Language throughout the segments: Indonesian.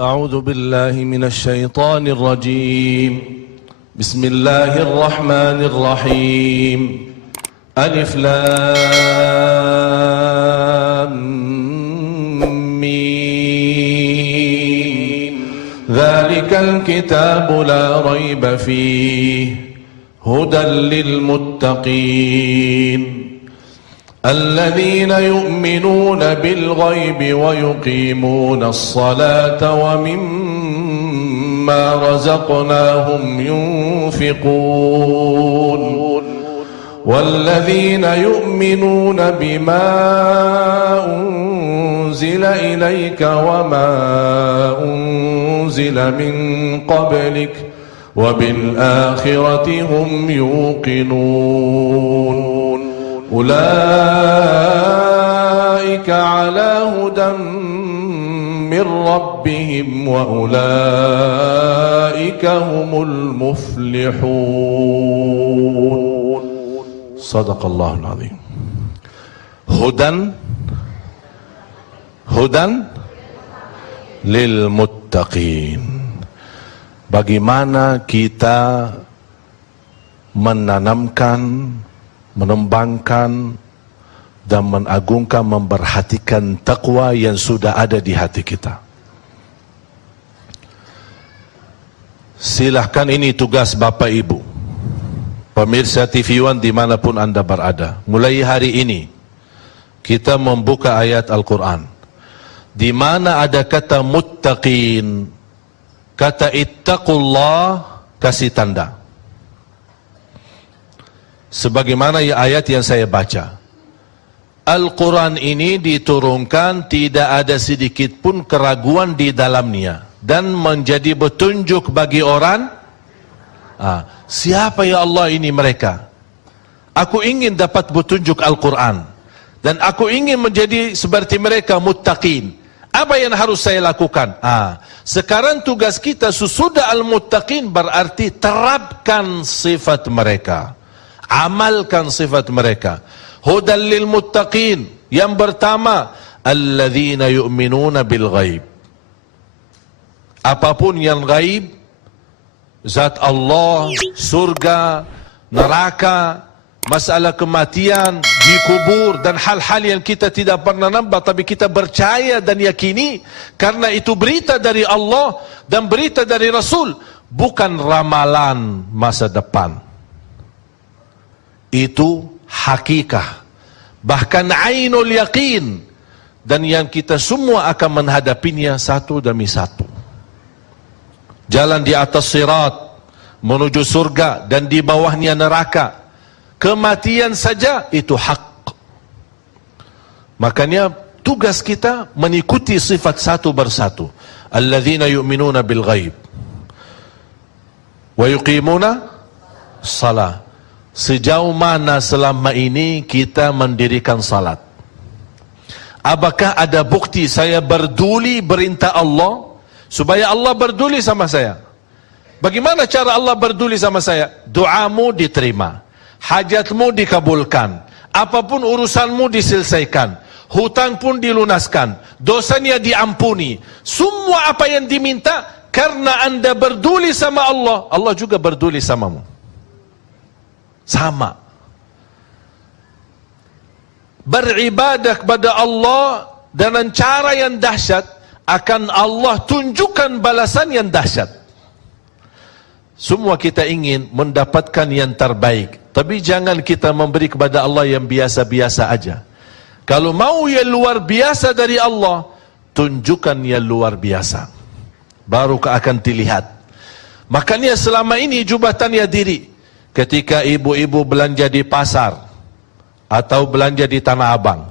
أعوذ بالله من الشيطان الرجيم. بسم الله الرحمن الرحيم. ألف لام ميم. ذلك الكتاب لا ريب فيه هدى للمتقين الذين يؤمنون بالغيب ويقيمون الصلاة ومما رزقناهم ينفقون والذين يؤمنون بما أنزل إليك وما أنزل من قبلك وبالآخرة هم يوقنون أولئك على هدى من ربهم وأولئك هم المفلحون. صدق الله العظيم. هدى للمتقين. Bagaimana kita menanamkan, menembangkan dan mengagungkan, memperhatikan takwa yang sudah ada di hati kita. Silahkan, ini tugas Bapak Ibu, pemirsa TV One dimanapun Anda berada. Mulai hari ini kita membuka ayat Al-Quran di mana ada kata muttaqin, kata ittaqullah, kasih tanda. Sebagaimana ayat yang saya baca, Al-Quran ini diturunkan tidak ada sedikit pun keraguan di dalamnya dan menjadi petunjuk bagi orang. Siapa ya Allah ini mereka? Aku ingin dapat petunjuk Al-Quran dan aku ingin menjadi seperti mereka, muttaqin. Apa yang harus saya lakukan? Sekarang tugas kita sesudah al-muttaqin berarti terapkan sifat mereka, amalkan sifat mereka. Hudan lil muttaqin. Yang pertama, alladzina yu'minuna bil ghaib. Apapun yang gaib, zat Allah, surga, neraka, masalah kematian, dikubur dan hal-hal yang kita tidak pernah nampak tapi kita percaya dan yakini karena itu berita dari Allah dan berita dari Rasul, bukan ramalan masa depan. Itu hakikah, bahkan ainul yakin, dan yang kita semua akan menghadapinya satu demi satu. Jalan di atas sirat menuju surga dan di bawahnya neraka, kematian saja itu hak. Makanya tugas kita mengikuti sifat satu persatu. Alladzina yu'minuna bil ghaib wa yuqimuna salat. Sejauh mana selama ini kita mendirikan salat? Apakah ada bukti saya berduli perintah Allah supaya Allah berduli sama saya? Bagaimana cara Allah berduli sama saya? Doamu diterima, hajatmu dikabulkan, apapun urusanmu diselesaikan, hutang pun dilunaskan, dosanya diampuni. Semua apa yang diminta karena Anda berduli sama Allah, Allah juga berduli samamu. Sama. Beribadah kepada Allah dengan cara yang dahsyat, akan Allah tunjukkan balasan yang dahsyat. Semua kita ingin mendapatkan yang terbaik, tapi jangan kita memberi kepada Allah yang biasa-biasa aja. Kalau mau yang luar biasa dari Allah, tunjukkan yang luar biasa, baru akan dilihat. Makanya selama ini jubatannya diri, ketika ibu-ibu belanja di pasar atau belanja di Tanah Abang,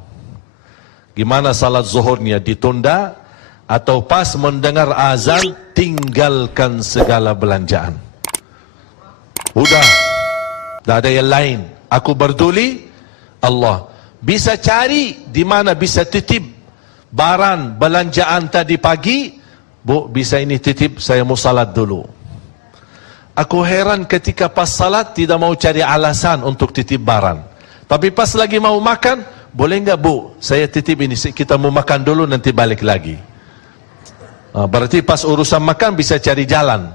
gimana salat zuhurnya ditunda atau pas mendengar azan tinggalkan segala belanjaan. Udah, tidak ada yang lain. Aku berduli Allah. Bisa cari di mana bisa titip barang belanjaan tadi pagi, Bu, bisa ini titip, saya mau salat dulu. Aku heran ketika pas salat tidak mau cari alasan untuk titip barang. Tapi pas lagi mau makan, boleh nggak Bu, saya titip ini, kita mau makan dulu nanti balik lagi. Berarti pas urusan makan bisa cari jalan.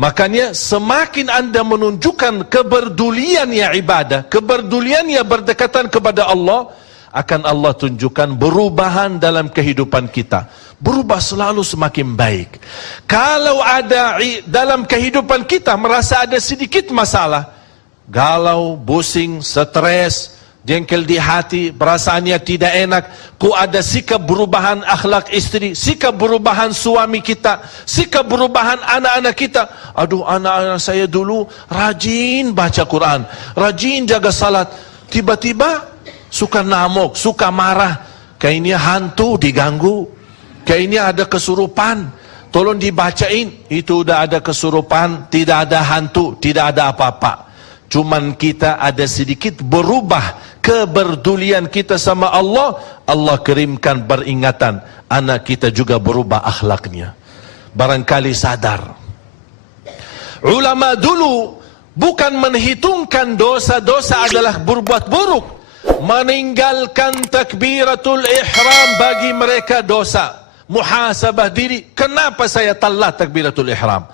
Makanya semakin anda menunjukkan keberdulian ya ibadah, keberdulian ya berdekatan kepada Allah, akan Allah tunjukkan perubahan dalam kehidupan kita. Berubah selalu semakin baik. Kalau ada dalam kehidupan kita merasa ada sedikit masalah, galau, pusing, stres, jengkel di hati, perasaannya tidak enak, ku ada sikap perubahan akhlak istri, sikap perubahan suami kita, sikap perubahan anak-anak kita. Aduh, anak-anak saya dulu rajin baca Quran, rajin jaga salat, tiba-tiba suka ngamuk, suka marah, kayaknya hantu diganggu, kayaknya ada kesurupan, tolong dibacain. Itu udah ada kesurupan, tidak ada hantu, tidak ada apa-apa. Cuman kita ada sedikit berubah keberdulian kita sama Allah, Allah kirimkan peringatan, anak kita juga berubah akhlaknya. Barangkali sadar. Ulama dulu bukan menghitungkan dosa-dosa adalah berbuat buruk. Meninggalkan takbiratul ihram bagi mereka dosa. Muhasabah diri, kenapa saya telat takbiratul ihram?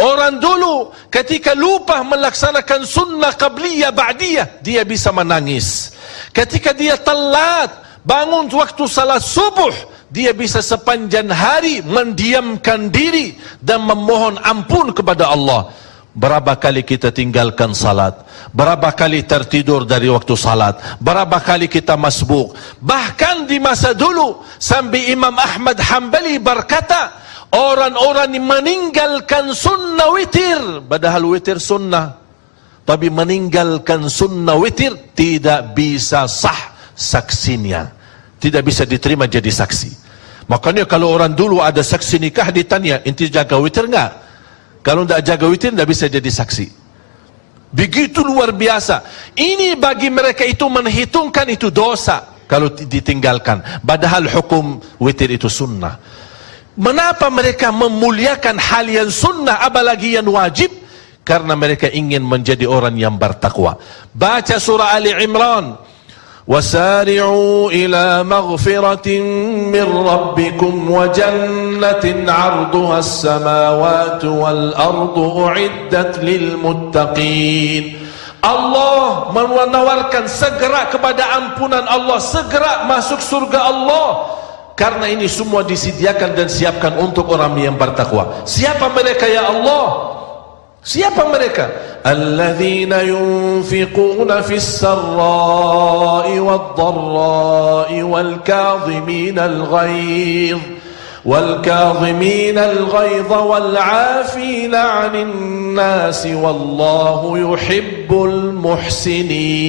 Orang dulu ketika lupa melaksanakan sunnah qabliyah ba'diyah, dia bisa menangis. Ketika dia telat bangun waktu salat subuh, dia bisa sepanjang hari mendiamkan diri dan memohon ampun kepada Allah. Berapa kali kita tinggalkan salat, berapa kali tertidur dari waktu salat, berapa kali kita masbuk. Bahkan di masa dulu sampai Imam Ahmad Hanbali berkata, orang-orang yang meninggalkan sunnah witir, padahal witir sunnah, tapi meninggalkan sunnah witir tidak bisa sah saksinya, tidak bisa diterima jadi saksi. Makanya kalau orang dulu ada saksi nikah ditanya, inti jaga witir enggak? Kalau tidak jaga witir, tidak bisa jadi saksi. Begitu luar biasa. Ini bagi mereka itu menghitungkan itu dosa kalau ditinggalkan. Padahal hukum witir itu sunnah. Mengapa mereka memuliakan hal yang sunnah apalagi yang wajib? Karena mereka ingin menjadi orang yang bertakwa. Baca surah Ali Imran. وَسَارِعُوا إِلَى مَغْفِرَةٍ مِّن رَّبِّكُمْ وَجَنَّةٍ عَرْضُهَا السَّمَاوَاتُ وَالْأَرْضُ أُعِدَّتْ لِلْمُتَّقِينَ. Allah menawarkan segera kepada ampunan Allah, segera masuk surga Allah. Karena ini semua disediakan dan siapkan untuk orang yang bertakwa. Siapa mereka ya Allah? Siapa mereka? Alladzina yunfiquna fis sarra'i wad dharra'i wal kadhimina al ghaidh wal 'afina 'anil nasi wallahu yuhibbul muhsinin.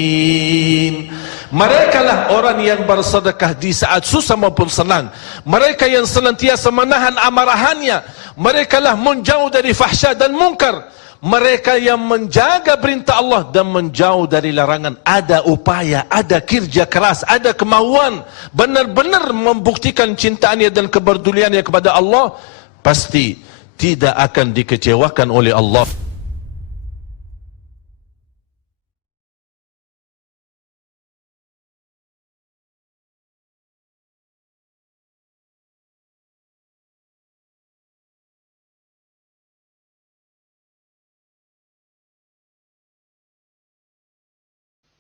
Mereka lah orang yang bersedekah di saat susah maupun senang. Mereka yang senantiasa menahan amarahannya. Mereka lah menjauh dari fahsya dan munkar. Mereka yang menjaga perintah Allah dan menjauh dari larangan. Ada upaya, ada kerja keras, ada kemauan, benar-benar membuktikan cintaannya dan kepeduliannya kepada Allah, pasti tidak akan dikecewakan oleh Allah.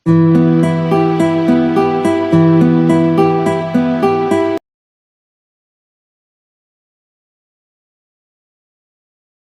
Thank you.